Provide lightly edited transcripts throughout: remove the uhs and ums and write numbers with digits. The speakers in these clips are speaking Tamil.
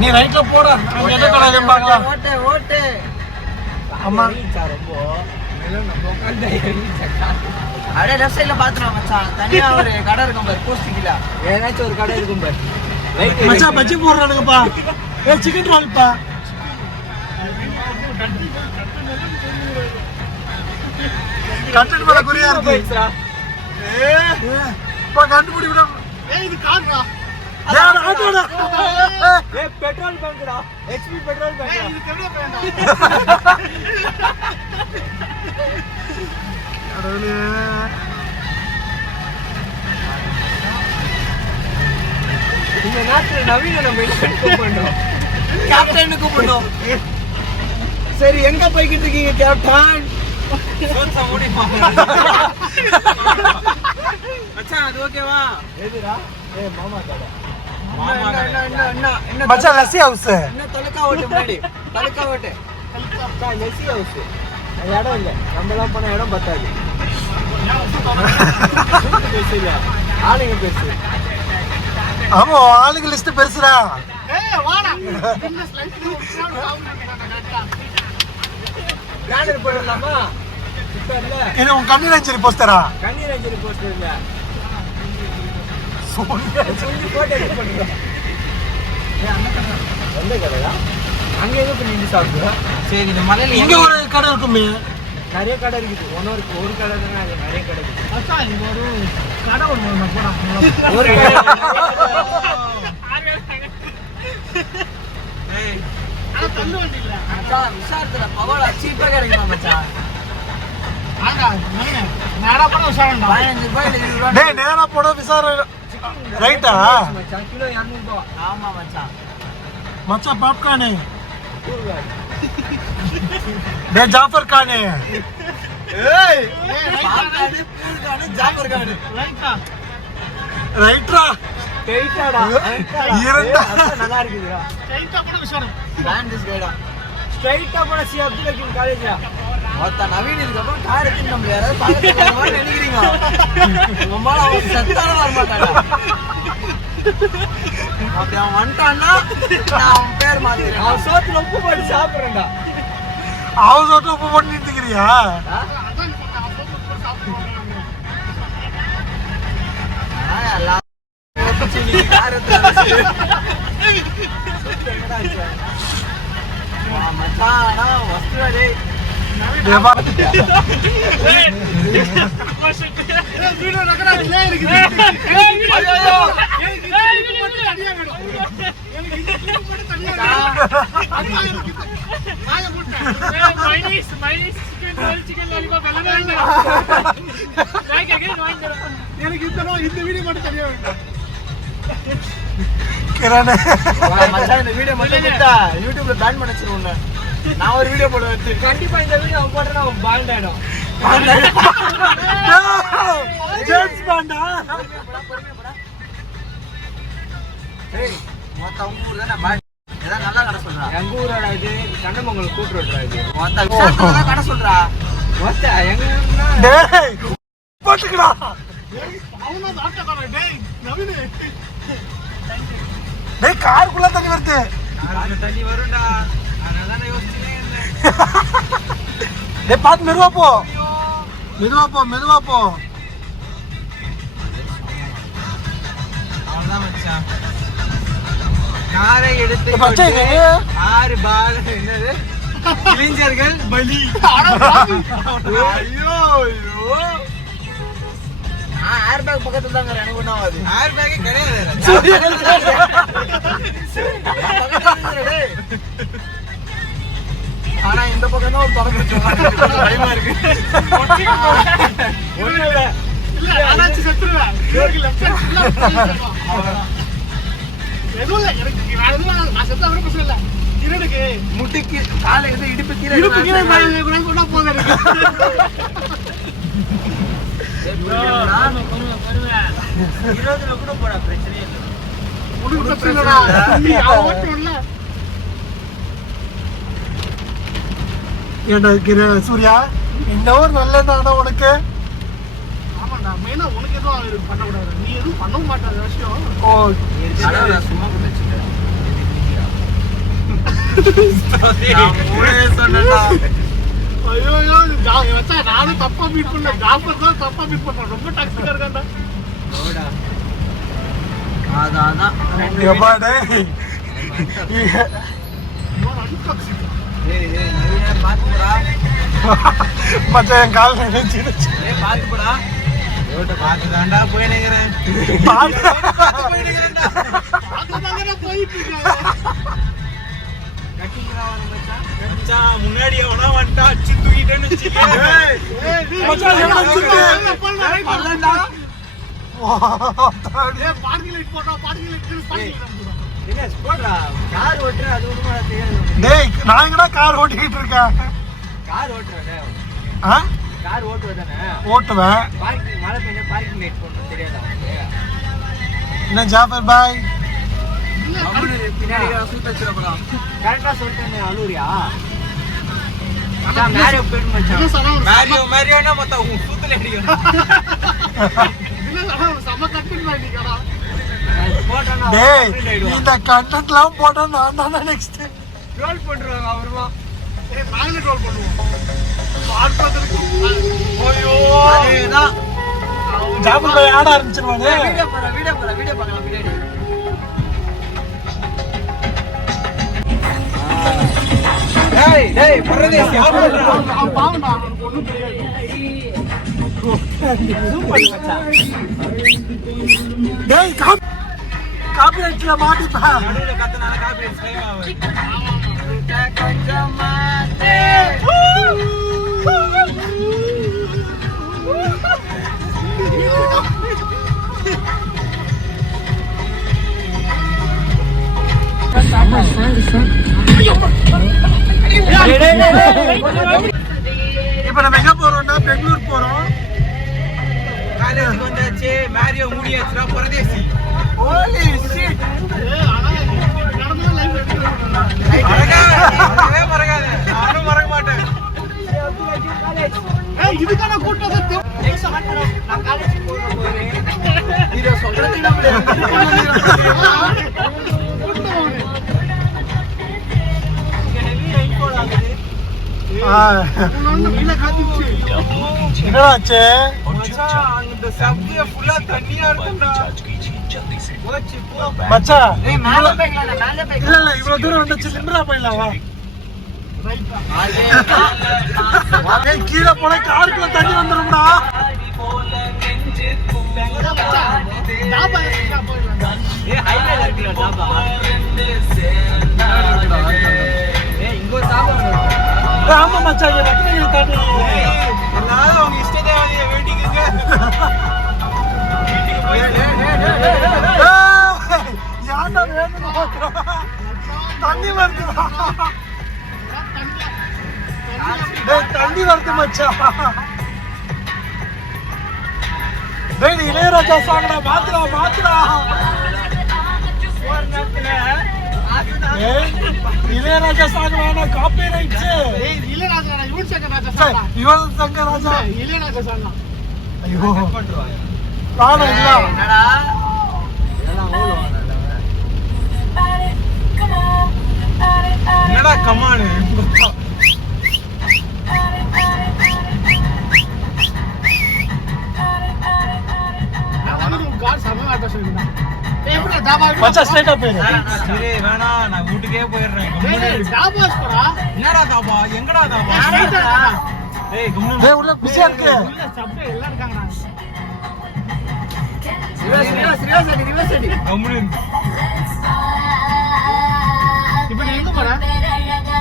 நீ ரைட்ல போடா. அங்க என்ன கடை பார்க்கலாம். ஓட்டு ஓட்டு. அம்மா ரொம்ப நம்ம உட்கார்ந்து அட லெஃப்ட் சைடுல பாத்துறோம் மச்சான். தனியா ஒரு கடை இருக்கும் பாரு, போஸ்டிங்கல ஏதாச்சும் ஒரு கடை இருக்கும் பாரு. ரைட் மச்சான் பஜ்ஜி போடுறானுங்கப்பா. ஏய் சிக்கன் ரோல்ப்பா. கண்டென்ட் பண்ண குறியா இருக்கு. பா கண்டுபிடி விட. ஏய் இது கார்ரா. யார் ஆட்டோடா. ஏய் பெட்ரோல் பங்க்டா. HP petrol bunk. ஏய் இது தெரியல வேண்டாம். கடவுளே. இந்த நாட்டுல நவீன நம்ம கூப்பிடுறோம். கேப்டன் கூப்பிடுறோம். சரி எங்க போய்கிட்டு இருக்கீங்க கேப்டன்? சோச்சா ஓடி பாப்போம். மச்சான் அது ஓகேவா? எதுடா? ஏய் மாமா கடை. மாமா என்ன மச்சான் லஸ்ஸி ஹவுஸ். என்ன தலக்கா ஓட்டு முன்னாடி. தலக்கா ஓட்டு. தலக்கா லஸ்ஸி ஹவுஸ். இடம் இல்ல. நம்மலாம் போன இடம் பத்தாது. பேசுறியா? ஆளுங்க பேசு. ஆமா ஆளுங்க லிஸ்ட் பெருசுடா. ஏய் வாடா. பிசினஸ் லைஃப்ல ஒரு பேனர் போடலாமா? என்ன உன் கண்ணி ரஞ்சரி போஸ்டரா? கண்ணி ரஞ்சரி போஸ்டர் இல்ல. சொல்லி போட்டோ எடுத்து பண்ணுங்க. ஏய் அந்த கடை. எந்த கடையா? அங்க எங்க போய் நின்னு சாப்பிடுற? சரி இந்த மலையில இங்க ஒரு கடை இருக்குமே. நிறைய கடை இருக்குது. ஒரு கடை தான, அது நிறைய கடை இருக்குது. மச்சான் இங்க ஒரு கடை ஒன்னு போடா. ஒரு கடை. ஏய் அத தள்ளு வண்டி இல்ல. மச்சான் விசாரத்துல பவள சீப்பா கிடைக்குமா மச்சான்? ஆடா நானே நேரா போட விசாரண்டா. 15 ரூபாய் 20 ரூபாய். டேய் நேரா போட விசார ரைட்டா? மச்சான் கிலோ 200 ரூபாய். ஆமா மச்சான். மச்சான் பாப்கார்ன். டே ஜாஃபர் கான். ஏய் பாப்கார்ன் பூர்கான் ஜாஃபர் கான். ரைட்டா? ரைட்டா? ஸ்ட்ரைட்டாடா. இரண்டா நல்லா இருக்குதுடா. ஸ்ட்ரைட்டா போட விசாரம். பிளான் கைடா. ஸ்ட்ரைட்டா போட சி அப்துல் ஹக்கீம் காலேஜா. மொத்த நவீன் இதுக்கு அப்புறம் கார் எடுத்து நம்ம யாராவது பாக்கறதுக்கு வரமா நினைக்கிறீங்க? நம்மால அவன் சத்தான வர மாட்டாடா. அப்படி அவன் வந்துட்டான்னா நான் அவன் பேர் மாத்திடுறேன். அவன் சோத்துல உப்பு போட்டு சாப்பிடுறேன்டா. அவன் சோத்துல உப்பு போட்டு நிறுத்திக்கிறியா? எல்லாம் கார் எடுத்து மச்சானா வஸ்துடே. தேவா வீடியோ ரெக்கார்ட் இருக்குது. ஐயோ வீடியோ போட்டு தனியா வேணும். எனக்கு இது போட்டு தனியா வேணும். ஆய போட்டு மைனஸ் சிக்கன் லாலிபாப் எல்லாம் வேணும். லைக் அகைன் வாங்க. எனக்கு இந்த வீடியோ போட்டு தனியா வேணும். கிரண் மச்சான் இந்த வீடியோ மட்டும் கிட்டா யூடியூப்ல பேன் பண்ண வச்சிருவோம். நான் ஒரு வீடியோ போட வச்சு கண்டிப்பா இந்த வீடியோ அவன் போட்டா அவன் பாண்ட் ஆயிடும். ஜேம்ஸ் பாண்டா. ஏய் மொத்த உங்க ஊர் தான பாண்ட். ஏதா நல்லா கடை சொல்றா. எங்க ஊரோட இது கண்ணமங்கலம் கூட்டு ரோட்ல இது. மொத்த விசாரத்துல கடை சொல்றா. மொத்த எங்க ஊர்னா டேய் போட்டுக்கடா. அவனா ஆட்ட கடை டேய் நவீன். டேய் காருக்குள்ள தண்ணி வருது. காருக்குள்ள தண்ணி வரும்டா. நான் தான யோசிச்சேன். டேய் பாத்து மெதுவா போ. மெதுவா போ. அவன்தான் மச்சான். காரை எடுத்து மச்சான் இது 6 பால் என்னது? இளைஞர்கள் பலி. ஐயோ நான் ஏர் பேக் பக்கத்துல தாங்க எனக்கு ஒண்ணு ஆகாது. ஏர் பேக் கிடையாது. ஆனா இந்த பக்கம் தான் ஒரு பக்கம் இருக்கு. பயமா இருக்கு. ஒண்ணு இல்ல. ஆனாச்சு செத்துறேன். ரோட்ல லெஃப்ட் சைடுல எதுவும் இல்ல. எனக்கு வேற எதுவும் நான் செத்த அவரே பேசல. கிரணுக்கு முட்டிக்கு காலை எது இடுப்பு கீழே நான் சொன்னா போங்க எனக்கு. இருபதுல கூட போடா பிரச்சனையே இல்லை. உனக்கு பிரச்சனைடா. அவன் மட்டும் இல்ல. ஏண்டா சூர்யா இந்த ஒரு நல்லதானா உனக்கு? ஆமாண்டா மெயினா உனக்கு எதுவும் பண்ணக்கூடாது. நீ எதுவும் பண்ணவும் மாட்டாத விஷயம். ஓ சும்மா ஐயோ மச்சான் நானும் தப்பா மீட் பண்ணல ஜாஃபர் தான் தப்பா மீட் பண்றேன் ரொம்ப டாக்ஸிக்கா இருக்கான்டா மச்சான் என் கால் நினைச்சிருச்சு முன்னாடி எவனா வந்துட்டா அச்சு தூக்கிட்டேன்னு டேய் நான் எங்கடா கார் ஓட்டிக்கிட்டு இருக்கேன் கார் ஓட்டுறேன் ஆ? கார் ஓட்டுவேன் தானே ஓட்டுவேன் பார்க்கிங் மழை பெஞ்சா பார்க்கிங் லைட் போடணும் தெரியாதா என்ன ஜாஃபர் பாய் பின்னாடி சூத்த வச்சிருப்போம் கரெக்டா சொல்லிட்டேன் அலூரியா மேரியோ போயிட்டு மச்சான் மேரியோனா மொத்த சூத்துல அடிக்கும் டேய் இந்த கண்டென்ட்லாம் போட்டா நான் தானே நெக்ஸ்ட் ட்ரோல் பண்றாங்க அவருமா ஜாஃபர் பாய் ஆட ஆரம்பிச்சிருவானே வீடியோ பார்க்கலாம் பின்னாடி டேய் பரதேசி டேய் காப்பிரைட்ல மாட்டிப்பா நடுவுல கத்தனால காப்பி ஸ்டைல் ஆகுது இப்ப நம்ம எங்க போறோம்னா பெங்களூர் போறோம் காலேஜுக்கு வந்தாச்சு மேரியோ முடியாச்சுனா பரதேசி ஹோலி ஷிட் மறக்காத நானும் மறக்க மாட்டேன் இதுக்கான கூட்டம் நான் காலேஜ் போறேன் இத சொல்றது என்னடாச்சு அந்த சப்வே ஃபுல்லா தண்ணியா இருக்குடா போச்சு போ மச்சான் ஏய் மேல போய்க்கலாம் மேல இல்ல இல்ல இவ்வளவு தூரம் வந்துச்சு லிம்ரா போயிடலாம் வா ஏய் கீழே போனா காருக்குள்ள தண்ணி வந்துரும்டா ஏய் ஹைவேல இருக்குல டாபா ஏய் இங்க டாபா ஆமா மச்சான் இங்க வெட்டிங்க தண்ணி எல்லாரும் அவங்க இஷ்ட தேவதைய வெட்டிக்குங்க வீட்டுக்கு போய் யாண்டா வேணும் தண்ணி வருதுடா டேய் தண்ணி வருது மச்சான் டேய் இளையராஜா சாங்கடா மாத்துடா ஏய் இளையராஜா சாங் வேணா காப்பிரைட்ஸ் யுவன் சங்கர் ராஜா ஐயோ நானா இல்ல என்னடா எல்லாம் ஓடுவாங்க என்னடா கமானு மச்சான் ஸ்ட்ரைட்டா போயிரு சரி வேணா நான் வீட்டுக்கே போயிடுறேன் என்னடா தாபா எங்கடா தாபா ஏய் கும்னு டேய் உள்ள பிஸியா இருக்கு கும்னு இப்ப நீ எங்க போற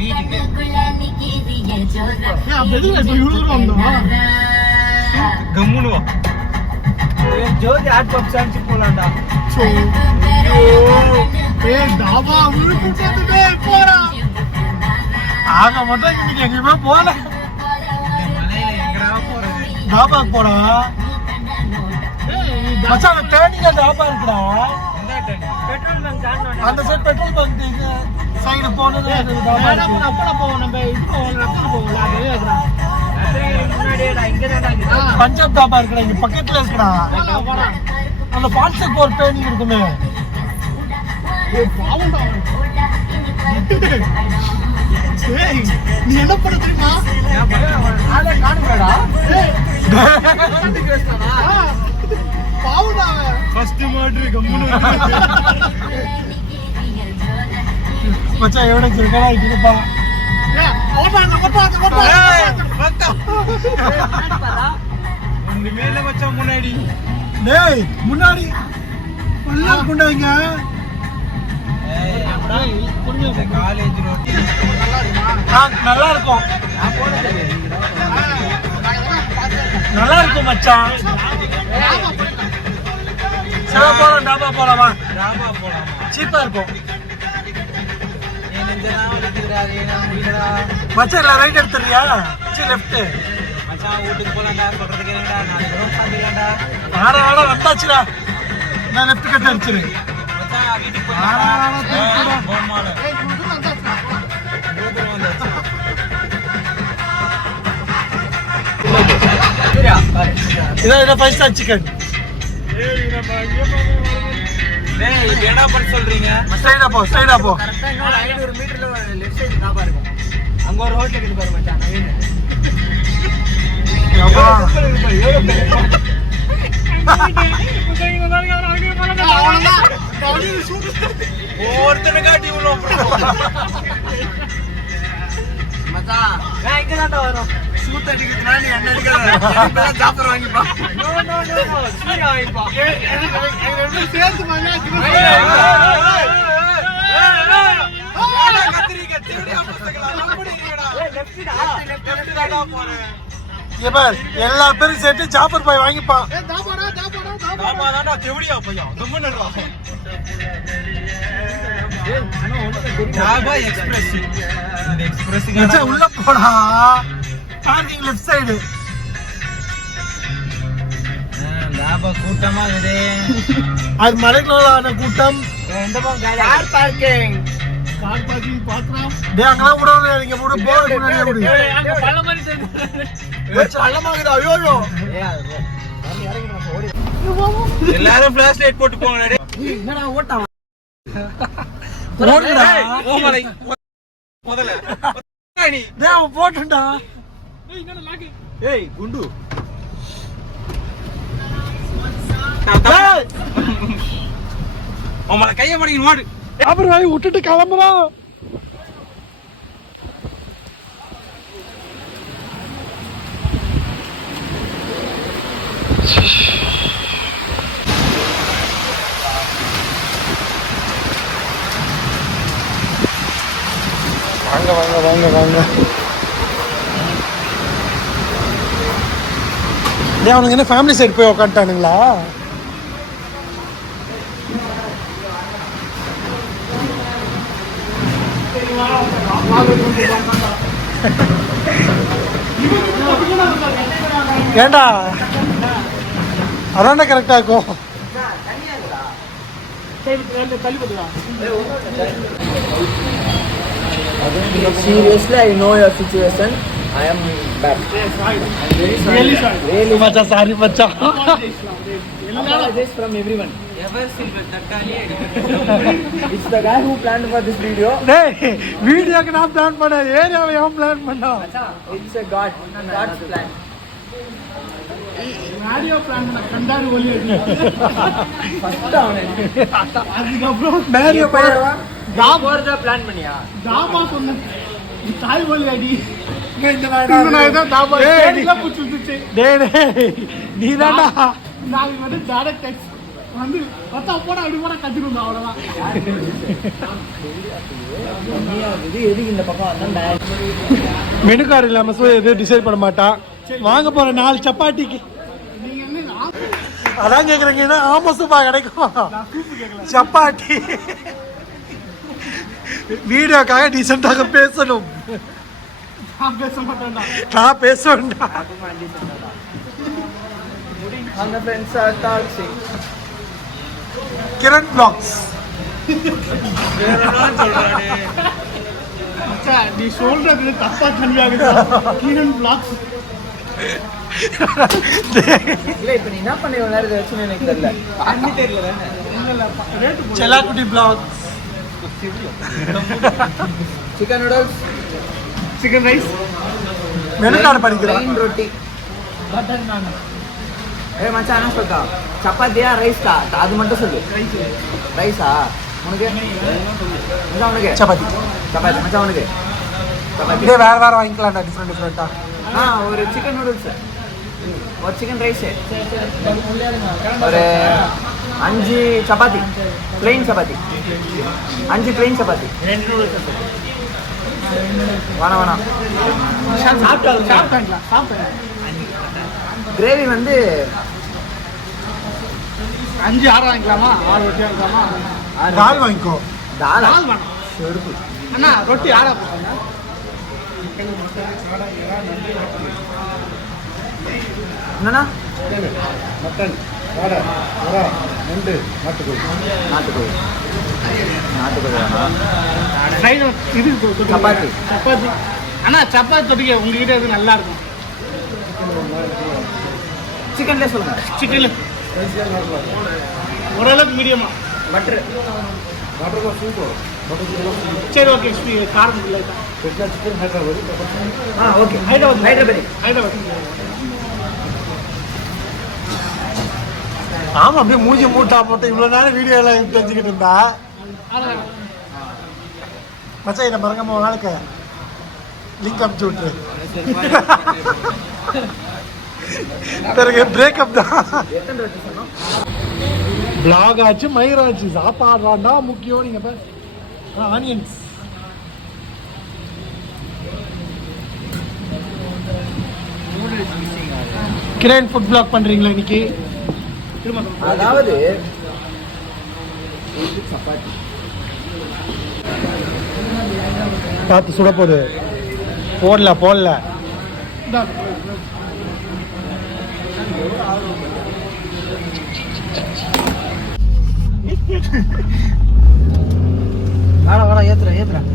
வீட்டுக்கு கம்முனு வா ஜோதி ஆட் பாக்ஸ் அடிச்சு போலாம்டா ஆக மட்டும் இன்னைக்கு எங்கேயுமே போல மலையில எங்கடா போறது தாபாக்கு போடா மச்சான் டேர்னிங்ல தாபா இருக்குடா எந்த டைம் பெட்ரோல் பங்க் தாண்டா அந்த சைடு பெட்ரோல் பங்க் இது சைடு போனது அது தாபா முன்னாடியேடா இங்க தான்டா பஞ்சாப் தாபா இருக்குடா இங்க பக்கத்துல இருக்குடா அந்த ஃபால்ஸுக்கு ஒரு டேர்னிங் இருக்குமே நீ என்ன பண்ண தெரியுமா? ஆளே காணுமேடா. பாவுடா அவன். ஃபர்ஸ்ட் மர்டர் கம்முனு மச்சான் எவனுக்கு இருக்கா இதுப்பா. மேல மச்சான் முன்னாடி. டேய் முன்னாடி பல்லா கொண்டாங்க. கொஞ்சம் காலேஜ் ரோட் நல்லா இருக்கும். நல்லா இருக்கும் மச்சான். சரி போலாம் டாபா போலாமா? ராமா போலாம். சீப்பா இருக்கும் ஏன் இந்த நாள் இருக்குறாரு ஏனா முடியலடா. மச்சான் இல்ல ரைட் எடுத்துறியா? சரி லெஃப்ட். மச்சான் வீட்டுக்கு போலாம்டா சொல்றது கேளுடா. நாளைக்கு ரோட் பாத்துக்கலாம்டா. ஆட வந்தாச்சுடா. நான் லெஃப்ட் கட் அடிச்சிரு. மச்சான் வீட்டுக்கு ஆட போமால. இதான் 5 ஸ்டார் சிக்கன். டேய் இது என்ன பண்ண சொல்றீங்க? ஸ்ட்ரைட்டா போ. கரெக்ட்டா இன்னொரு 500 மீட்டர்ல லெஃப்ட் சைடு தாபா இருக்கும். அங்க ஒரு ஹோட்டல் இருக்கு பாரு மச்சான். அப்பா ஒருத்தனை காட்டி இவ்வளோ மச்சான் நான் இங்க தான் வரோம். சூத் அடிக்கிறதுனால நீ என்ன அடிக்காத. சாப்பர் வாங்கிப்பா. நோ சூரிய வாங்கிப்பா. சேர்த்து பண்ணா கத்திரிக்க திருடி அப்பசக்கலாம் நம்புறீங்கடா. லெஃப்ட் தாடா போறேன். பார் எல்லா பேரும் சேர்த்து ஜாஃபர் பாய் வாங்கிப்பான். தாபா தான்டா தேவடியா பையா. கம்மனடா. தாபா எக்ஸ்பிரஸ். இந்த எக்ஸ்பிரஸ்க்கு மச்சான் உள்ள போடா. Parking left side. தாபா கூட்டமா இருக்குதே. அது மலைக்குள்ள கூட்டம். எந்த பக்கம் கார் பார்க்கிங். கார் பார்க்கிங் பாத்ரா. டேய் அங்கலாம் விடவே நீங்க விடு போர்டு முன்னாடியே விடு. அங்க பள்ள மாதிரி தெரியுது. பள்ளமாகுது. ஐயோ எல்லாரும் ஃபிளாஷ் லைட் போட்டு போங்க. டேய் என்னடா ஓட்டான். ஓடுடா. ஓமலை முதல்ல நீ டேய் அவன் போட்டுடா. ஏய் குண்டு ஓமலை கைய மடக்கி ஓடு. ஜாஃபர் பாய் விட்டுட்டு கிளம்புறான். வாங்க. டேய் அவனுங்க என்ன ஃபேமிலி சைடு போய் உட்காந்துட்டானுங்களா? ஏண்டா அதான்டா கரெக்டா இருக்கும். Seriously, I know your situation. I am back. Really sorry. Really மச்சான் சாரி மச்சான். apologies from everyone. Ever silver takkali. It's the guy who planned for this video. டேய் வீடியோக்கு நான் பிளான் பண்ண ஏரியாவை அவன் பிளான் பண்ணான். It's a God's plan. Audio plan பண்ண கண்டாரு ஒலி அடி. First அதுக்கப்புறம் மேரியோ பையன் போறதா பிளான் பண்ணியா? தாபா சொன்ன தாய் ஒலி அடி. இந்த நாய் தான் தாபா டேய் கேட்ல புடிச்சிருச்சு. டேய் நீதான்டா. நான் வந்து டைரக்ட் டெக்ஸ்ட் வந்து பத்தா போட அப்படி போட கத்திருந்தா அவ்வளவுதான். எதுக்கு இந்த பக்கம் வந்தா மெனு கார்டு இல்லாம சோ எதுவும் டிசைட் பண்ண மாட்டான். வாங்க போற 4 சப்பாத்திக்கு நீங்க என்ன அதான் கேக்குறீங்கன்னா ஆமா சூப்பா கிடைக்கும் சப்பாத்தி. வீடியோக்காக டீசெண்டாக பேசணும். நான் பேச மாட்டேன்டா. நான் பேசுவேன்டா. அந்த friends are toxic. Kiran blocks. அச்சா நீ சொல்றது தப்பா கன்வியாகுது. கிரண் பிளாக்ஸ். இல்ல இப்ப நீ என்ன பண்ண இவ்வளவு நேரம் வச்சுன்னு எனக்கு தெரியல. அண்ணி தெரியல தானே. இல்ல ரேட் போடு. செல்லாக்குட்டி பிளாக்ஸ். Chicken noodles chicken rice menu card படிக்கிறேன். plain ரொட்டி. பட்டர் நான் ஏய் மச்சான் என்ன சொல்றா? சப்பாத்தியா ரைஸ்டா? அது மட்டும் சொல்லு. ரைஸா? உனக்கு? மச்சான் உனக்கு? சப்பாத்தி. சப்பாத்தி. மச்சான் உனக்கு? சப்பாத்தி. இதே வேற வேற வாங்கிக்கலாம்டா, டிஃப்ரெண்டா. ஒரு சிக்கன் நூடுல்ஸ், ஒரு சிக்கன் ரைஸ், ஒரு 5 chapati, plain chapati, 5 plain chapati. 2 noodles வேணாம். சாப்பிட்டாங்களா? கிரேவி வந்து 5 6 வாங்கிக்கலாமா? 6 ரொட்டி வாங்கிக்கலாமா? தால் வாங்கிக்கோ. தால் தால் வேணும் செருப்பு. அண்ணா. ரொட்டி 6 போட்டுங்க. என்னண்ணா? மட்டன், வடை, நண்டு, நாட்டுக்கோழி. நாட்டுக்கோழி வேணாம். சைடு இது சப்பாத்தி. சப்பாத்தி. அண்ணா சப்பாத்தி தொட்டிக்க உங்ககிட்ட இது நல்லா இருக்கும். சிக்கன்லேயே சொல்லுங்க. சிக்கன் ஓரளவுக்கு மீடியமா. பட்டர். சரி ஓகே. காரம் இல்லை. ஓகே. ஹைதராபாத். ஹைதராபாத். ஆமா, அப்படியே மூஞ்சி மூட்டா போட்டு இவ்வளவு நேரம் வீடியோ எல்லாம் தெரிஞ்சுக்கிட்டு இருந்தா. மச்சான் இதை மறக்காம ஒரு நாளுக்கு லிங்க் அனுப்பிச்சு விட்டுரு. பிறகு பிரேக்கப் தான். எத்தனை ரொட்டி சொன்னோம்? பிளாக் ஆச்சு, மயிராச்சு, சாப்பாடுறாண்டா முக்கியம். நீங்க ஆனியன்ஸ் கிரேன் ஃபுட் பிளாக் பண்றீங்களா இன்னைக்கு? அதாவது சப்பாத்தி. பார்த்து சுட போகுது. போடல வேணாம் ஏத்துறேன்.